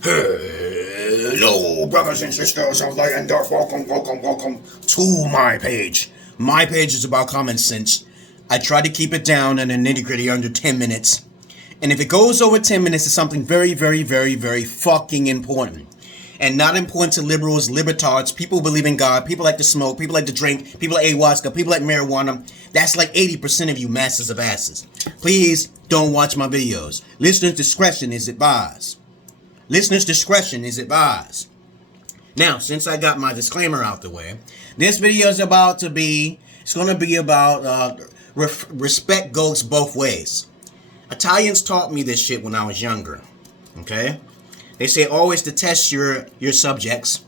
Hello, brothers and sisters of light and dark. Welcome to my page. My page is about common sense. I try to keep it down and the nitty-gritty under 10 minutes. And if it goes over 10 minutes, it's something very, very, very, very fucking important. And not important to liberals, libertards, people who believe in God, people like to smoke, people like to drink, people like ayahuasca, people like marijuana. That's like 80% of you masters of asses. Please don't watch my videos. Listeners' discretion is advised. Listeners' discretion is advised. Now, since I got my disclaimer out the way, this video is about to be, it's going to be about respect goes both ways. Italians taught me this shit when I was younger, okay? They say always to test your subjects.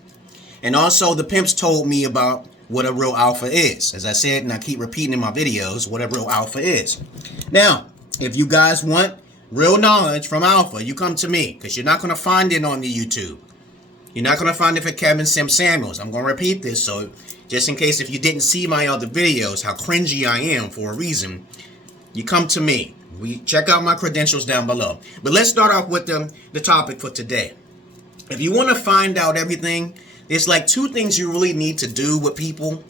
And also the pimps told me about what a real alpha is. As I said, and I keep repeating in my videos, what a real alpha is. Now, if you guys want real knowledge from alpha, you come to me, because you're not going to find it on the YouTube. You're not going to find it for Kevin Simp Samuels. I'm going to repeat this, so just in case if you didn't see my other videos, how cringy I am for a reason, you come to me. We check out my credentials down below. But let's start off with the topic for today. If you want to find out everything, there's like two things you really need to do with people.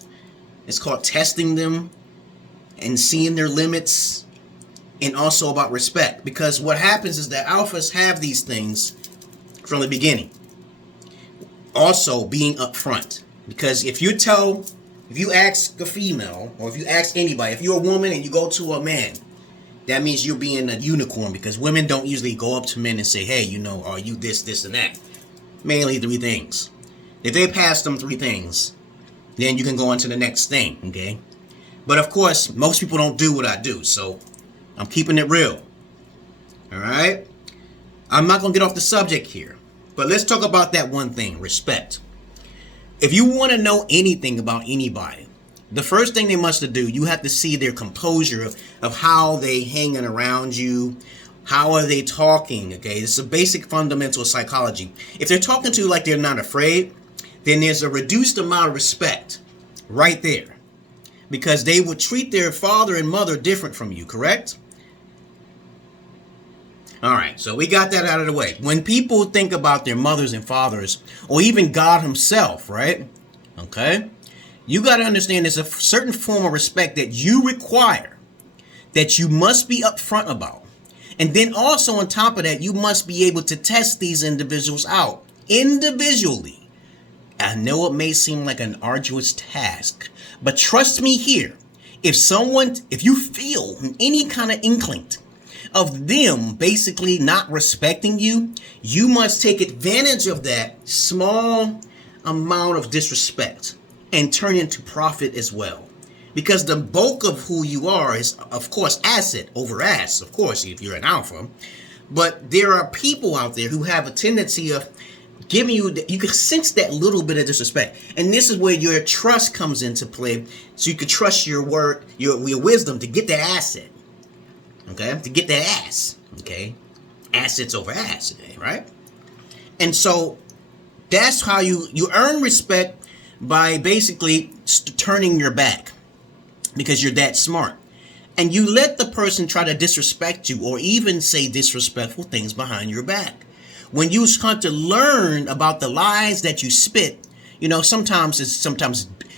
It's called testing them and seeing their limits, and also about respect. Because what happens is that alphas have these things from the beginning. Also being upfront. Because if you ask a female, or if you ask anybody, if you're a woman and you go to a man, that means you're being a unicorn, because women don't usually go up to men and say, hey, you know, are you this, this, and that? Mainly three things. If they pass them three things, then you can go on to the next thing, okay? But of course, most people don't do what I do, so I'm keeping it real. Alright? I'm not going to get off the subject here, but let's talk about that one thing, respect. If you want to know anything about anybody, the first thing they must do, you have to see their composure of how they hanging around you. How are they talking? Okay, it's a basic fundamental psychology. If they're talking to you like they're not afraid, then there's a reduced amount of respect right there. Because they would treat their father and mother different from you, correct? Alright, so we got that out of the way. When people think about their mothers and fathers, or even God himself, right? Okay? You got to understand there's a certain form of respect that you require, that you must be upfront about. And then also on top of that, you must be able to test these individuals out individually. I know it may seem like an arduous task, but trust me here, if you feel any kind of inkling of them basically not respecting you, you must take advantage of that small amount of disrespect and turn into profit as well. Because the bulk of who you are is, of course, asset over ass, of course, if you're an alpha. But there are people out there who have a tendency of giving you, you can sense that little bit of disrespect. And this is where your trust comes into play, so you can trust your word, your wisdom to get that asset. Okay? To get that ass. Okay? Assets over ass, right? And so that's how you earn respect, by basically turning your back, because you're that smart. And you let the person try to disrespect you, or even say disrespectful things behind your back. When you start to learn about the lies that you spit, you know, sometimes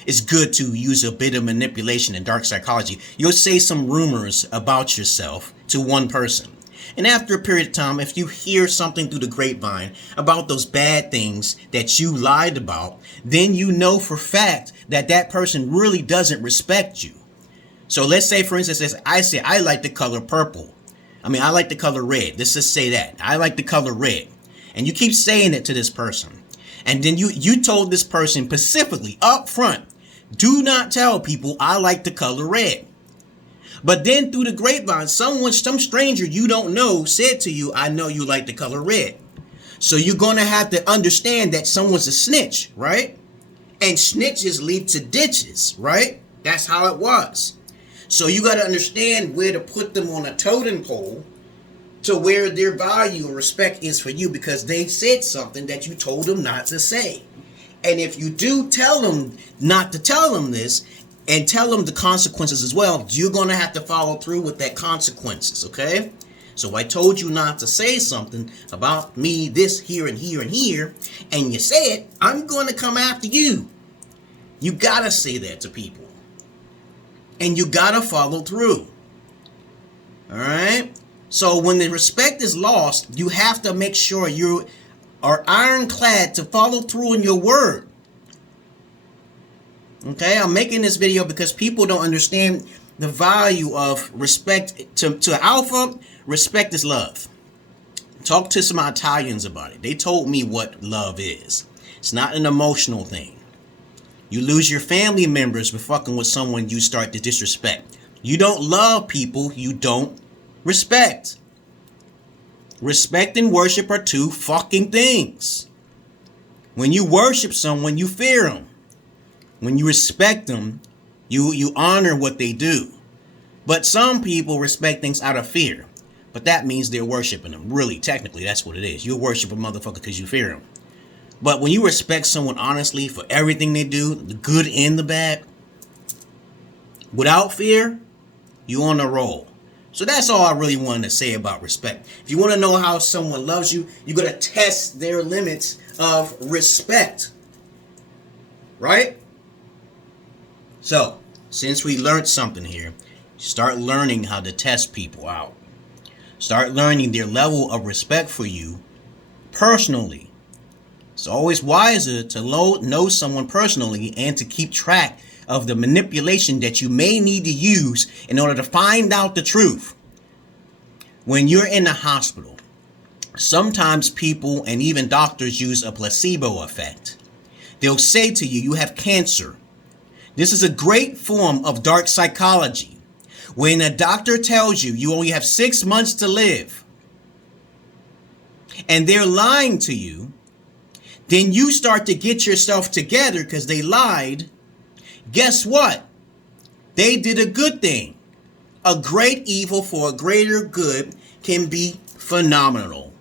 it's good to use a bit of manipulation and dark psychology. You'll say some rumors about yourself to one person. And after a period of time, if you hear something through the grapevine about those bad things that you lied about, then you know for fact that that person really doesn't respect you. So let's say, for instance, I say I like the color purple. I like the color red. Let's just say that. I like the color red. And you keep saying it to this person. And then you told this person specifically up front, do not tell people I like the color red. But then through the grapevine, some stranger you don't know said to you, I know you like the color red. So you're going to have to understand that someone's a snitch, right? And snitches lead to ditches, right? That's how it was. So you got to understand where to put them on a totem pole to where their value and respect is for you, because they said something that you told them not to say. And if you do tell them not to tell them this, and tell them the consequences as well, you're going to have to follow through with that consequences, okay? So I told you not to say something about me, this, here, and here, and here, and you say it, I'm going to come after you. You got to say that to people. And you got to follow through. All right? So when the respect is lost, you have to make sure you are ironclad to follow through on your word. Okay? I'm making this video because people don't understand the value of respect. To Alpha, respect is love. Talk to some Italians about it. They told me what love is. It's not an emotional thing. You lose your family members for fucking with someone you start to disrespect. You don't love people you don't respect. Respect and worship are two fucking things. When you worship someone, you fear them. When you respect them, you honor what they do. But some people respect things out of fear. But that means they're worshiping them. Really, technically, that's what it is. You worship a motherfucker because you fear him. But when you respect someone honestly for everything they do, the good and the bad, without fear, you on a roll. So that's all I really wanted to say about respect. If you want to know how someone loves you, you got to test their limits of respect. Right? So, since we learned something here, start learning how to test people out. Start learning their level of respect for you personally. It's always wiser to know someone personally and to keep track of the manipulation that you may need to use in order to find out the truth. When you're in the hospital, sometimes people and even doctors use a placebo effect. They'll say to you, you have cancer. This is a great form of dark psychology. When a doctor tells you you only have 6 months to live, and they're lying to you, then you start to get yourself together because they lied. Guess what? They did a good thing. A great evil for a greater good can be phenomenal.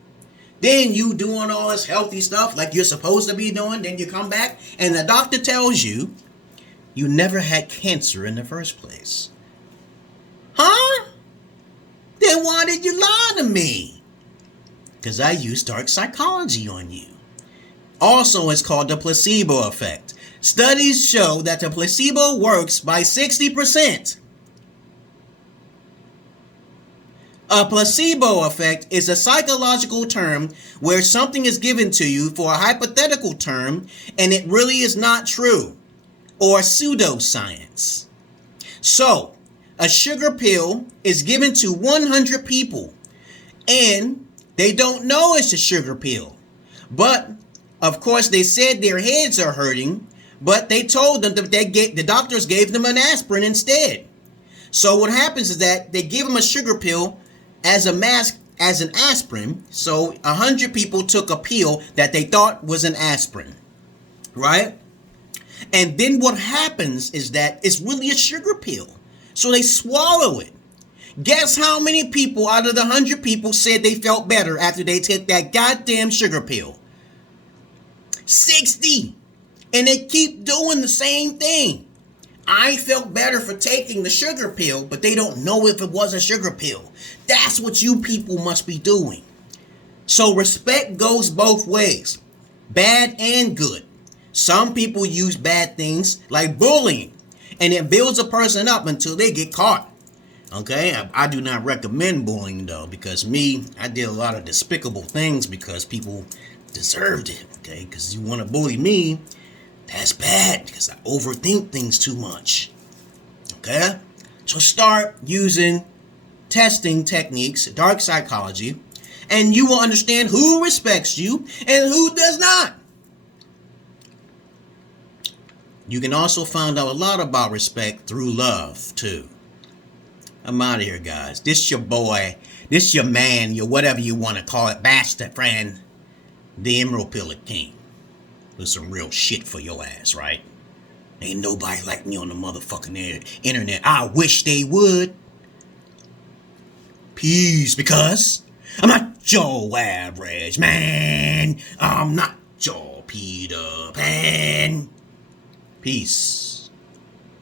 Then you doing all this healthy stuff like you're supposed to be doing. Then you come back and the doctor tells you you never had cancer in the first place. Huh? Then why did you lie to me? Because I used dark psychology on you. Also, it's called the placebo effect. Studies show that the placebo works by 60%. A placebo effect is a psychological term where something is given to you for a hypothetical term and it really is not true, or pseudoscience. So, a sugar pill is given to 100 people and they don't know it's a sugar pill. But, of course, they said their heads are hurting, but they told them that the doctors gave them an aspirin instead. So what happens is that they give them a sugar pill as a mask, as an aspirin. So 100 people took a pill that they thought was an aspirin, right? And then what happens is that it's really a sugar pill. So they swallow it. Guess how many people out of the 100 people said they felt better after they took that goddamn sugar pill? 60. And they keep doing the same thing. I felt better for taking the sugar pill, but they don't know if it was a sugar pill. That's what you people must be doing. So respect goes both ways, bad and good. Some people use bad things like bullying, and it builds a person up until they get caught. Okay, I do not recommend bullying though, because I did a lot of despicable things because people deserved it. Okay, because you want to bully me, that's bad because I overthink things too much. Okay, so start using testing techniques, dark psychology, and you will understand who respects you and who does not. You can also find out a lot about respect through love too. I'm out of here, guys. This your boy, this your man, your whatever you want to call it, bastard friend, the Emeraldpillarking. With some real shit for your ass, right? Ain't nobody like me on the motherfucking internet. I wish they would. Peace, because I'm not your average man. I'm not your Peter Pan. Peace.